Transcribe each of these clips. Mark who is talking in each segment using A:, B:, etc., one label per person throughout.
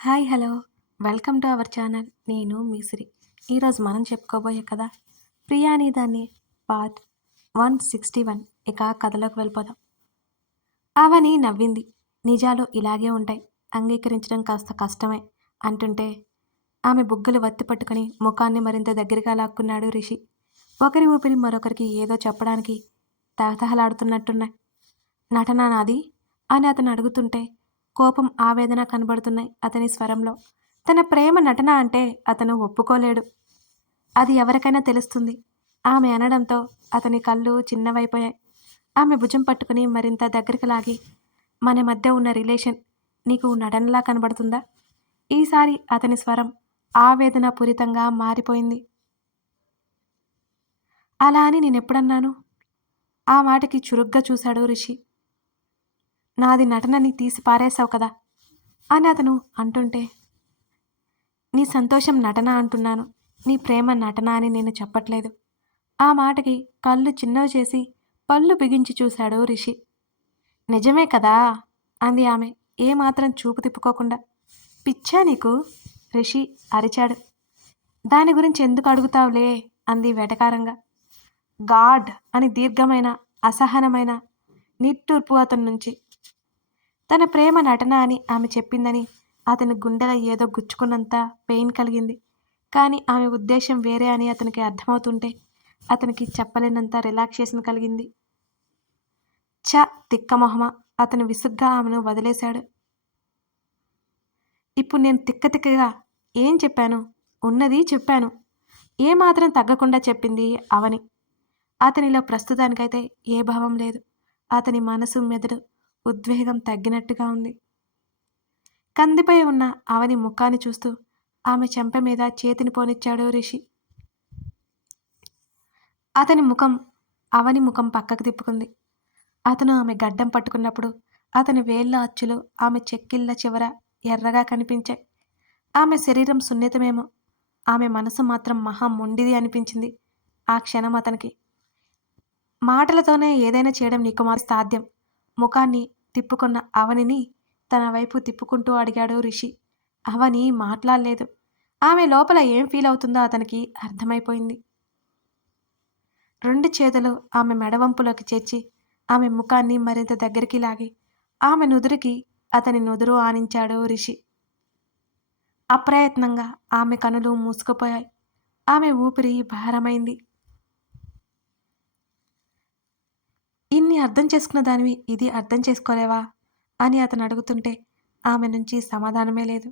A: Hi hello. Welcome to our channel. నేను మీసిరి. ఈరోజు మనం చెప్పుకోబోయే కథ ప్రియాని దాన్ని పార్ట్ వన్ సిక్స్టీ వన్ ఇక కథలోకి వెళ్ళిపోదాం. అవని నవ్వింది. నిజాలు ఇలాగే ఉంటాయి. అంగీకరించడం కాస్త కష్టమే అంటుంటే ఆమె బుగ్గలు వత్తి పట్టుకుని ముఖాన్ని మరింత దగ్గరగా లాక్కున్నాడు రిషి. ఒకరి ఊపిరి మరొకరికి ఏదో చెప్పడానికి తహతహలాడుతున్నట్టున్నాయి నటన నాది? అని అతను అడుగుతుంటే కోపం ఆవేదన కనబడుతున్నాయి అతని స్వరంలో. తన ప్రేమ నటన అంటే అతను ఒప్పుకోలేడు. అది ఎవరికైనా తెలుస్తుంది. ఆమె అనడంతో అతని కళ్ళు చిన్నవైపోయాయి. ఆమె భుజం పట్టుకుని మరింత దగ్గరికి లాగి మన మధ్య ఉన్న రిలేషన్ నీకు నటనలా కనబడుతుందా? ఈసారి అతని స్వరం ఆవేదన పూరితంగా మారిపోయింది. అలా అని నేనెప్పుడన్నాను? ఆ మాటకి చురుగ్గా చూశాడు రిషి. నాది నటనని తీసి పారేశావు కదా అని అతను అంటుంటే నీ సంతోషం నటన అంటున్నాను నీ ప్రేమ నటన అని నేను చెప్పట్లేదు. ఆ మాటకి కళ్ళు చిన్నవి చేసి పళ్ళు బిగించి చూశాడు రిషి. నిజమే కదా అంది ఆమె ఏమాత్రం చూపు తిప్పుకోకుండా. పిచ్చా నీకు? రిషి అరిచాడు. దాని గురించి ఎందుకు అడుగుతావులే అంది వెటకారంగా. గాడ్ అని దీర్ఘమైన అసహనమైన నిట్టూర్పు అతని నుంచి తన ప్రేమ నటన అని ఆమె చెప్పిందని అతని గుండెల ఏదో గుచ్చుకున్నంత పెయిన్ కలిగింది. కానీ ఆమె ఉద్దేశం వేరే అని అతనికి అర్థమవుతుంటే అతనికి చెప్పలేనంత రిలాక్సేషన్ కలిగింది. చ తిక్కమొహమ అతను విసుగ్గా ఆమెను వదిలేశాడు. ఇప్పుడు నేను తిక్క తిక్కగా ఏం చెప్పాను? ఉన్నది చెప్పాను. ఏమాత్రం తగ్గకుండా చెప్పింది అవని. అతనిలో ప్రస్తుతానికైతే ఏ భావం లేదు. అతని మనసు మెదడు ఉద్వేగం తగ్గినట్టుగా ఉంది. కందిపై ఉన్న అవని ముఖాన్ని చూస్తూ ఆమె చెంప మీద చేతిని పోనిచ్చాడు రిషి. అతని ముఖం అవని ముఖం పక్కకు తిప్పుకుంది. అతను ఆమె గడ్డం పట్టుకున్నప్పుడు అతని వేళ్ళ అచ్చులు ఆమె చెక్కిళ్ళ చివర ఎర్రగా కనిపించాయి ఆమె శరీరం సున్నితమేమో. ఆమె మనసు మాత్రం మహా మొండిది అనిపించింది ఆ క్షణం అతనికి. మాటలతోనే ఏదైనా చేయడం నీకు మాత్రం సాధ్యం. ముఖాన్ని తిప్పుకున్న అవనిని తన వైపు తిప్పుకుంటూ అడిగాడు రిషి. అవని మాట్లాడలేదు. ఆమె లోపల ఏం ఫీల్ అవుతుందో అతనికి అర్థమైపోయింది. రెండు చేతులు ఆమె మెడవంపులోకి చేర్చి ఆమె ముఖాన్ని మరింత దగ్గరికి లాగి ఆమె నుదురికి అతని నుదురు ఆనించాడు రిషి. అప్రయత్నంగా ఆమె కనులు మూసుకుపోయాయి. ఆమె ఊపిరి భారమైంది. ఇన్ని అర్థం చేసుకున్న దానివి ఇది అర్థం చేసుకోలేవా? అని అతను అడుగుతుంటే ఆమె నుంచి సమాధానమే లేదు.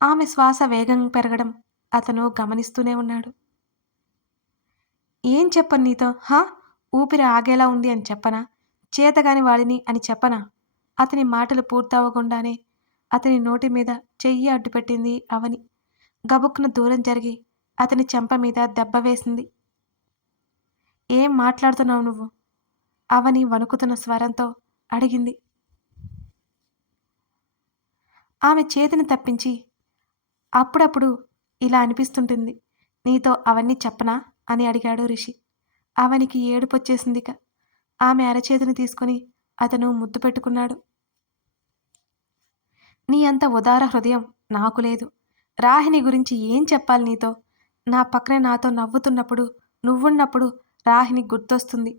A: ఆమె శ్వాస వేగం పెరగడం అతను గమనిస్తూనే ఉన్నాడు. ఏం చెప్పను నీతో? హా? ఊపిరి ఆగేలా ఉంది అని చెప్పనా? చేతగాని వాడిని అని చెప్పనా? అతని మాటలు పూర్తవ్వకుండానే అతని నోటి మీద చెయ్యి అడ్డుపెట్టింది అవని. గబుక్కున దూరం జరిగి అతని చెంప మీద దెబ్బ వేసింది. ఏం మాట్లాడుతున్నావు నువ్వు? అవని వణుకుతున్న స్వరంతో అడిగింది. ఆమె చేతిని తప్పించి అప్పుడప్పుడు ఇలా అనిపిస్తుంటుంది. నీతో అవన్నీ చెప్పనా? అని అడిగాడు రిషి. అవనికి ఏడుపొచ్చేసిందిక. ఆమె అరచేతిని తీసుకుని అతను ముద్దు పెట్టుకున్నాడు. నీ అంత ఉదార హృదయం నాకు లేదు. రాహిని గురించి ఏం చెప్పాలి నీతో? నా పక్కన నాతో నవ్వుతున్నప్పుడు నువ్వున్నప్పుడు రాహిని గుర్తొస్తుంది.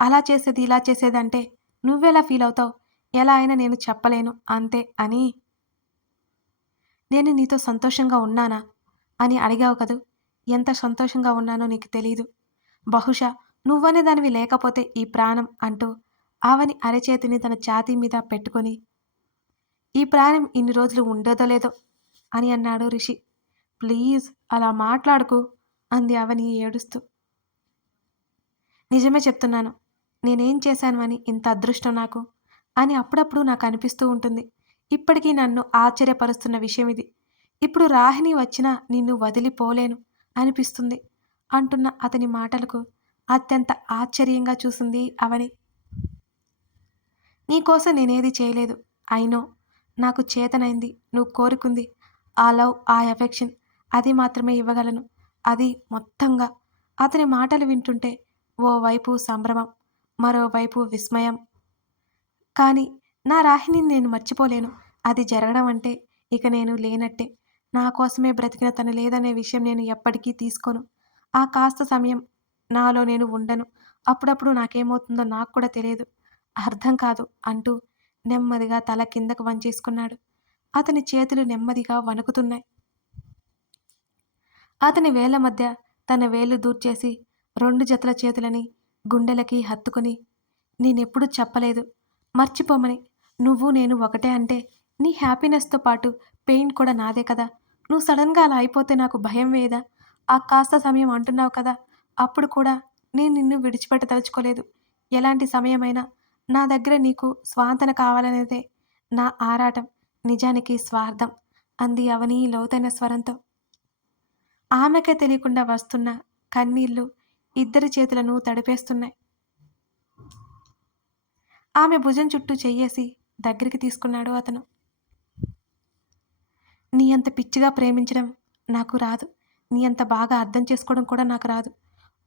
A: అలా చేసేది ఇలా చేసేదంటే నువ్వెలా ఫీల్ అవుతావు? ఎలా అయినా నేను చెప్పలేను అంతే అని. నేను నీతో సంతోషంగా ఉన్నానా? అని అడిగావు కదూ? ఎంత సంతోషంగా ఉన్నానో నీకు తెలీదు. బహుశా నువ్వనే దానివి లేకపోతే ఈ ప్రాణం అంటూ ఆవని అరచేతిని తన ఛాతీ మీద పెట్టుకొని ఈ ప్రాణం ఇన్ని రోజులు ఉండదో లేదో అని అన్నాడు రిషి. ప్లీజ్ అలా మాట్లాడుకు అంది అవని ఏడుస్తూ. నిజమే చెప్తున్నాను. నేనేం చేశాను అని ఇంత అదృష్టం నాకు? అని అప్పుడప్పుడు నాకు అనిపిస్తూ ఉంటుంది. ఇప్పటికీ నన్ను ఆశ్చర్యపరుస్తున్న విషయం ఇది. ఇప్పుడు రాహిని వచ్చినా నిన్ను వదిలిపోలేను అనిపిస్తుంది. అంటున్న అతని మాటలకు అత్యంత ఆశ్చర్యంగా చూసింది అవని. నీకోసం నేనేది చేయలేదు. అయినో నాకు చేతనైంది. నువ్వు కోరుకుంది ఆ లవ్ ఆ ఎఫెక్షన్. అది మాత్రమే ఇవ్వగలను. అది మొత్తంగా. అతని మాటలు వింటుంటే ఓవైపు సంభ్రమం మరోవైపు విస్మయం. కానీ నా రాహిని నేను మర్చిపోలేను. అది జరగడం అంటే ఇక నేను లేనట్టే. నా కోసమే బ్రతికిన తను లేదనే విషయం నేను ఎప్పటికీ తీసుకోను. ఆ కాస్త సమయం నాలో నేను ఉండను. అప్పుడప్పుడు నాకేమవుతుందో నాకు కూడా తెలియదు. అర్థం కాదు అంటూ నెమ్మదిగా తల కిందకు వంచేసుకున్నాడు. అతని చేతులు నెమ్మదిగా వణుకుతున్నాయి. అతని వేళ్ళ మధ్య తన వేళ్ళు దూర్చేసి రెండు జతల చేతులని గుండెలకి హత్తుకుని నేనెప్పుడు చెప్పలేదు. మర్చిపోమని. నువ్వు నేను ఒకటే అంటే నీ హ్యాపీనెస్తో పాటు పెయిన్ కూడా నాదే కదా. నువ్వు సడన్గా అలా అయిపోతే నాకు భయం వేయదా? ఆ కాస్త సమయం అంటున్నావు కదా. అప్పుడు కూడా నేను నిన్ను విడిచిపెట్టదలుచుకోలేదు. ఎలాంటి సమయమైనా నా దగ్గర నీకు స్వాంతన కావాలనేదే నా ఆరాటం. నిజానికి స్వార్థం అంది అవని లోతైన స్వరంతో. ఆమెకే తెలియకుండా వస్తున్న కన్నీళ్ళు ఇద్దరి చేతులను తడిపేస్తున్నాయి. ఆమె భుజం చుట్టూ చెయ్యేసి దగ్గరికి తీసుకున్నాడు అతను. నీ అంత పిచ్చిగా ప్రేమించడం నాకు రాదు. నీ అంత బాగా అర్థం చేసుకోవడం కూడా నాకు రాదు.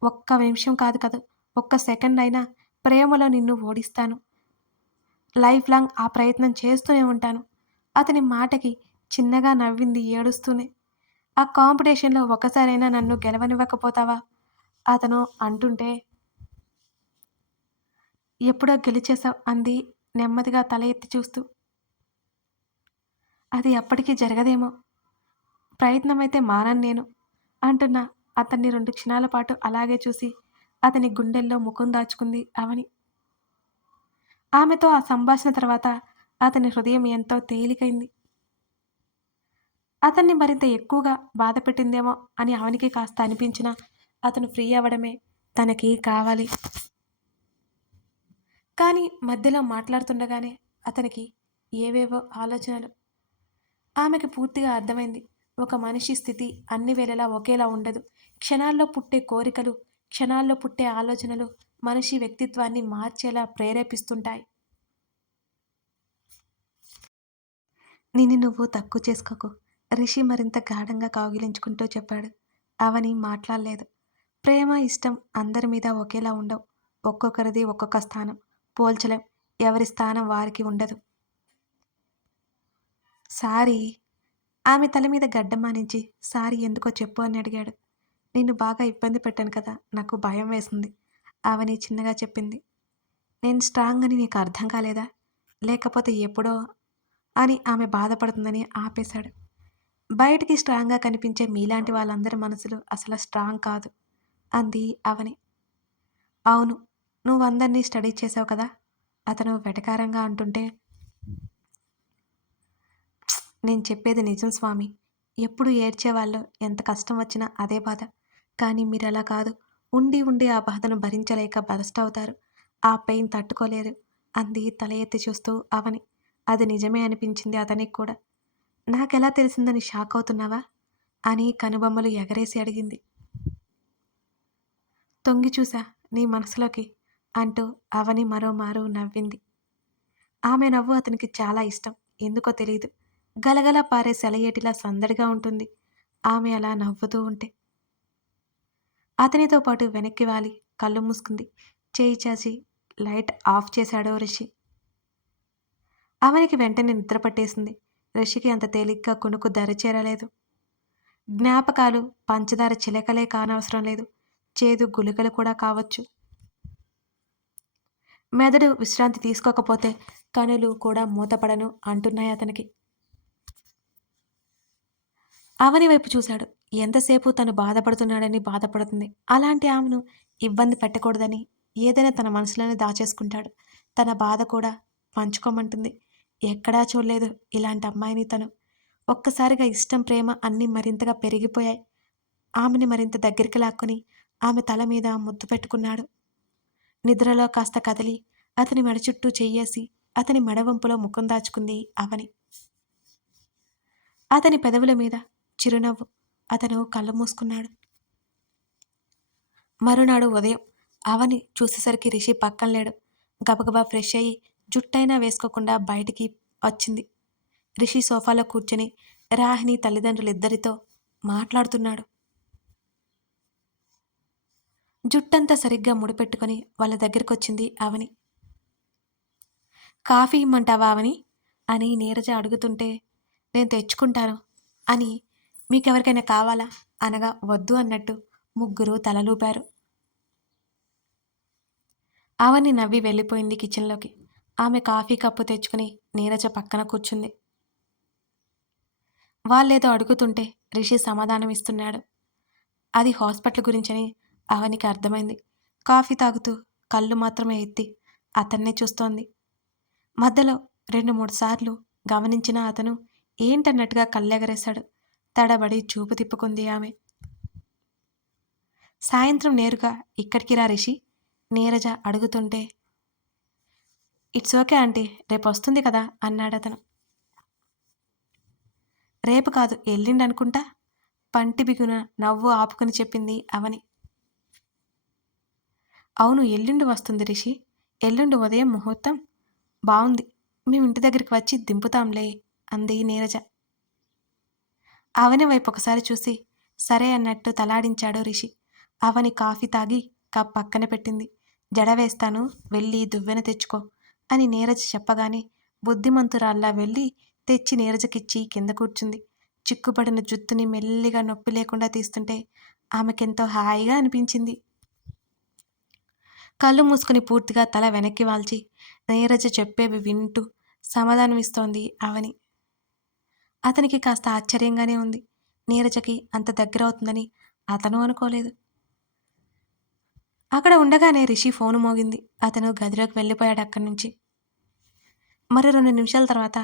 A: ఒక్క నిమిషం కాదు కదా ఒక్క సెకండ్ అయినా ప్రేమలో నిన్ను ఓడిస్తాను. లైఫ్ లాంగ్ ఆ ప్రయత్నం చేస్తూనే ఉంటాను. అతని మాటకి చిన్నగా నవ్వింది ఏడుస్తూనే. ఆ కాంపిటీషన్లో ఒకసారైనా నన్ను గెలవనివ్వకపోతావా? అతను అంటుంటే ఎప్పుడో గెలిచేశావు అంది నెమ్మదిగా తల ఎత్తి చూస్తూ. అది ఎప్పటికీ జరగదేమో. ప్రయత్నమైతే మానను నేను అంటున్నా అతన్ని రెండు క్షణాల పాటు అలాగే చూసి అతని గుండెల్లో ముఖం దాచుకుంది అవని. ఆమెతో ఆ సంభాషణ తర్వాత అతని హృదయం ఎంతో తేలికైంది. అతన్ని మరింత ఎక్కువగా బాధపెట్టిందేమో అని అవనికి కాస్త అనిపించినా అతను ఫ్రీ అవ్వడమే తనకి కావాలి. కానీ మధ్యలో మాట్లాడుతుండగానే అతనికి ఏవేవో ఆలోచనలు. ఆమెకి పూర్తిగా అర్థమైంది. ఒక మనిషి స్థితి అన్ని వేళలా ఒకేలా ఉండదు. క్షణాల్లో పుట్టే కోరికలు క్షణాల్లో పుట్టే ఆలోచనలు మనిషి వ్యక్తిత్వాన్ని మార్చేలా ప్రేరేపిస్తుంటాయి. నిన్ను నువ్వు తక్కువ చేసుకోకు. రిషి మరింత గాఢంగా కౌగిలించుకుంటూ చెప్పాడు. అవని మాట్లాడలేదు. ప్రేమ ఇష్టం అందరి మీద ఒకేలా ఉండవు. ఒక్కొక్కరిది ఒక్కొక్క స్థానం. పోల్చలేం. ఎవరి స్థానం వారికి ఉండదు. సారీ ఆమె తల మీద గడ్డమానించి సారీ ఎందుకో చెప్పు అని అడిగాడు. నిన్ను బాగా ఇబ్బంది పెట్టాను కదా నాకు భయం వేసింది ఆమెని చిన్నగా చెప్పింది. నేను స్ట్రాంగ్ అని నీకు అర్థం కాలేదా? లేకపోతే ఎప్పుడో అని ఆమె బాధపడుతుందని ఆపేశాడు. బయటికి స్ట్రాంగ్గా కనిపించే మీలాంటి వాళ్ళందరి మనసులు అసలు స్ట్రాంగ్ కాదు. అంది అవని. అవును నువ్వు అందరినీ స్టడీ చేసావు కదా అతను వెటకారంగా అంటుంటే. నేను చెప్పేది నిజం స్వామి. ఎప్పుడు ఏడ్చేవాళ్ళు ఎంత కష్టం వచ్చినా అదే బాధ. కానీ మీరు అలా కాదు ఉండి ఉండి ఆ బాధను భరించలేక బరస్ట్ అవుతారు. ఆ పెయిన్ తట్టుకోలేరు అంది తల ఎత్తి చూస్తూ అవని. అది నిజమే అనిపించింది అతనికి కూడా. నాకెలా తెలిసిందని షాక్ అవుతున్నావా? అని కనుబొమ్మలు ఎగరేసి అడిగింది. తొంగి చూసా నీ మనసులోకి అంటూ అవని మరోమారు నవ్వింది. ఆమె నవ్వు అతనికి చాలా ఇష్టం. ఎందుకో తెలియదు గలగల పారే సెలయేటిలా సందడిగా ఉంటుంది. ఆమె అలా నవ్వుతూ ఉంటే. అతనితో పాటు వెనక్కి వాలి. కళ్ళు మూసుకుంది. చేయి చాచి లైట్ ఆఫ్ చేశాడో రిషి. అవనికి వెంటనే నిద్ర పట్టేసింది. రిషికి అంత తేలిగ్గా కొనుక్కు దరిచేరలేదు జ్ఞాపకాలు పంచదార చిలకలే కానవసరం లేదు. చేదు గుళికలు కూడా కావచ్చు. మెదడు విశ్రాంతి తీసుకోకపోతే కనులు కూడా మూతపడను అంటున్నాయి అతనికి. అవని వైపు చూశాడు. ఎంతసేపు తను బాధపడుతున్నాడని బాధపడుతుంది. అలాంటి ఆమెను ఇబ్బంది పెట్టకూడదని ఏదైనా తన మనసులోనే దాచేసుకుంటాడు. తన బాధ కూడా పంచుకోమంటుంది. ఎక్కడా చూడలేదు ఇలాంటి అమ్మాయిని తను. ఒక్కసారిగా ఇష్టం ప్రేమ అన్నీ మరింతగా పెరిగిపోయాయి. ఆమెని మరింత దగ్గరికి లాక్కొని ఆమె తల మీద ముద్దు పెట్టుకున్నాడు. నిద్రలో కాస్త కదిలి అతని మెడ చుట్టూ చెయ్యేసి అతని మెడవంపులో ముఖం దాచుకుంది అవని. అతని పెదవుల మీద చిరునవ్వు అతను కళ్ళు మూసుకున్నాడు. మరునాడు ఉదయం అవని చూసేసరికి రిషి పక్కన లేడు. గబగబా ఫ్రెష్ అయ్యి జుట్టైనా వేసుకోకుండా బయటికి వచ్చింది. రిషి సోఫాలో కూర్చుని రాహిని తల్లిదండ్రులిద్దరితో మాట్లాడుతున్నాడు. జుట్టంతా సరిగ్గా ముడిపెట్టుకొని వాళ్ళ దగ్గరికి వచ్చింది అవని కాఫీ ఇమ్మంటావా అవని అని నీరజ అడుగుతుంటే నేను తెచ్చుకుంటాను. అని మీకెవరికైనా కావాలా? అనగా వద్దు అన్నట్టు ముగ్గురు తలలూపారు. అవని నవ్వి వెళ్ళిపోయింది కిచెన్లోకి. ఆమె కాఫీ కప్పు తెచ్చుకుని నీరజ పక్కన కూర్చుంది. వాళ్ళేదో అడుగుతుంటే రిషి సమాధానం ఇస్తున్నాడు అది హాస్పిటల్ గురించని అవనికి అర్థమైంది. కాఫీ తాగుతూ కళ్ళు మాత్రమే ఎత్తి అతన్నే చూస్తోంది. మధ్యలో రెండు మూడు సార్లు గమనించిన అతను ఏంటన్నట్టుగా కళ్ళెగరేశాడు. తడబడి చూపు తిప్పుకుంది ఆమె. సాయంత్రం నేరుగా ఇక్కడికి రా రిషి నీరజ అడుగుతుంటే ఇట్స్ ఓకే ఆంటీ రేపు వస్తుంది కదా అన్నాడు అతను. రేపు కాదు ఎల్లిండి అనుకుంటా పంటి బిగున నవ్వు ఆపుకుని చెప్పింది అవని. అవును ఎల్లుండి వస్తుంది రిషి. ఎల్లుండి ఉదయం ముహూర్తం. బాగుంది మేము ఇంటి దగ్గరికి వచ్చి దింపుతాంలే అంది నీరజ. అవని వైపు ఒకసారి చూసి సరే అన్నట్టు తలాడించాడు రిషి. అవని కాఫీ తాగి కప్ పక్కన పెట్టింది. జడ వేస్తాను వెళ్ళి దువ్వెన తెచ్చుకో అని నీరజ చెప్పగానే బుద్ధిమంతురాల్లా వెళ్ళి తెచ్చి నీరజకిచ్చి కింద కూర్చుంది. చిక్కుపడిన జుత్తుని మెల్లిగా నొప్పి లేకుండా తీస్తుంటే ఆమెకెంతో హాయిగా అనిపించింది. కళ్ళు మూసుకుని పూర్తిగా తల వెనక్కి వాల్చి నీరజ చెప్పేవి వింటూ సమాధానమిస్తోంది అవని. అతనికి కాస్త ఆశ్చర్యంగానే ఉంది. నీరజకి అంత దగ్గర అవుతుందని అతను అనుకోలేదు. అక్కడ ఉండగానే రిషి ఫోను మోగింది. అతను గదిలోకి వెళ్ళిపోయాడు అక్కడి నుంచి. మరి రెండు నిమిషాల తర్వాత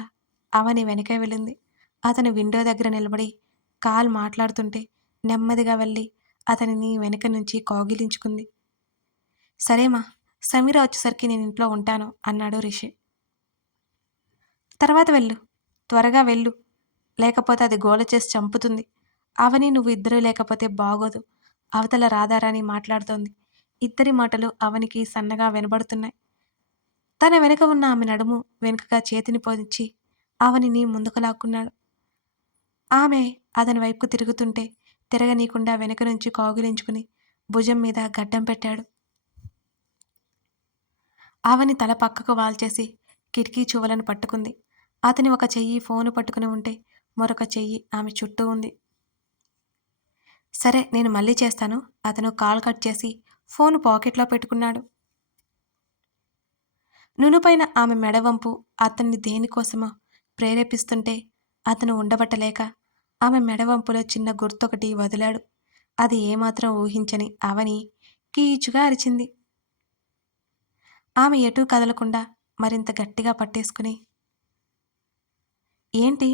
A: అవని వెనకే వెళ్ళింది. అతను విండో దగ్గర నిలబడి కాల్ మాట్లాడుతుంటే నెమ్మదిగా వెళ్ళి అతనిని వెనక నుంచి కౌగిలించుకుంది. సరేమా సమీర వచ్చేసరికి నేను ఇంట్లో ఉంటాను అన్నాడు రిషి. తర్వాత వెళ్ళు త్వరగా వెళ్ళు. లేకపోతే అది గోల చేసి చంపుతుంది. అవని నువ్వు ఇద్దరూ లేకపోతే బాగోదు. అవతల రాధారాణి మాట్లాడుతోంది. ఇద్దరి మాటలు అవనికి సన్నగా వినబడుతున్నాయి. తన వెనుక ఉన్న ఆమె నడుము వెనుకగా చేతిని పొంచి అవనిని ముందుకు లాక్కున్నాడు. ఆమె అతని వైపుకు తిరుగుతుంటే తిరగనీయకుండా వెనక నుంచి కాగులించుకుని భుజం మీద గడ్డం పెట్టాడు. ఆవని తల పక్కకు వాల్చేసి కిటికీ చువలను పట్టుకుంది. అతని ఒక చెయ్యి ఫోను పట్టుకుని ఉంటే మరొక చెయ్యి ఆమె చుట్టూ ఉంది. సరే నేను మళ్ళీ చేస్తాను. అతను కాల్ కట్ చేసి ఫోన్ పాకెట్లో పెట్టుకున్నాడు. నునుపైన ఆమె మెడవంపు అతన్ని దేనికోసమో ప్రేరేపిస్తుంటే అతను ఉండబట్టలేక ఆమె మెడవంపులో చిన్న గుర్తొకటి వదిలాడు. అది ఏమాత్రం ఊహించని అవని కీచుగా అరిచింది. ఆమె ఎటూ కదలకుండా మరింత గట్టిగా పట్టేసుకుని ఏంటి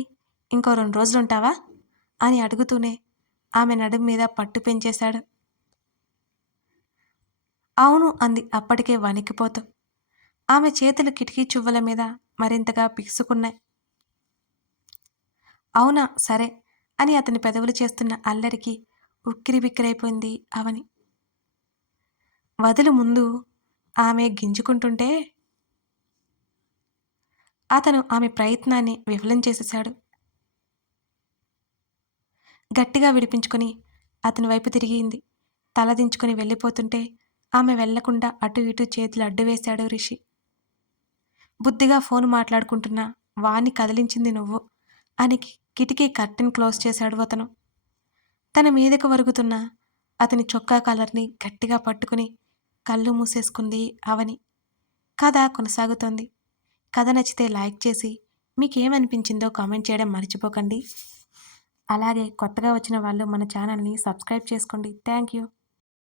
A: ఇంకో రెండు రోజులుంటావా? అని అడుగుతూనే ఆమె నడుం మీద పట్టు పెంచేశాడు. అవును అంది అప్పటికే వణికిపోతూ. ఆమె చేతులు కిటికీ చువ్వల మీద మరింతగా పిక్సుకున్నాయి అవునా సరే అని అతని పెదవులు చేస్తున్న అల్లరికి ఉక్కిరి బిక్కిరైపోయింది అవని. వదులు ముందు ఆమె గింజుకుంటుంటే అతను ఆమె ప్రయత్నాన్ని విఫలం చేసేశాడు. గట్టిగా విడిపించుకొని అతని వైపు తిరిగింది. తలదించుకుని వెళ్ళిపోతుంటే ఆమె వెళ్ళకుండా అటు ఇటు చేతులు అడ్డు వేశాడు రిషి. బుద్ధిగా ఫోన్ మాట్లాడుకుంటున్నా వాణ్ణి కదిలించింది నువ్వు అని కిటికీ కర్టెన్ క్లోజ్ చేశాడు అతను. తన మీదకు వరుగుతున్న అతని చొక్కా కలర్ని గట్టిగా పట్టుకుని కళ్ళు మూసేసుకుంది అవని. కథ కొనసాగుతోంది. కథ నచ్చితే లైక్ చేసి మీకేమనిపించిందో కామెంట్ చేయడం మర్చిపోకండి. అలాగే కొత్తగా వచ్చిన వాళ్ళు మన ఛానల్ని సబ్స్క్రైబ్ చేసుకోండి. Thank you.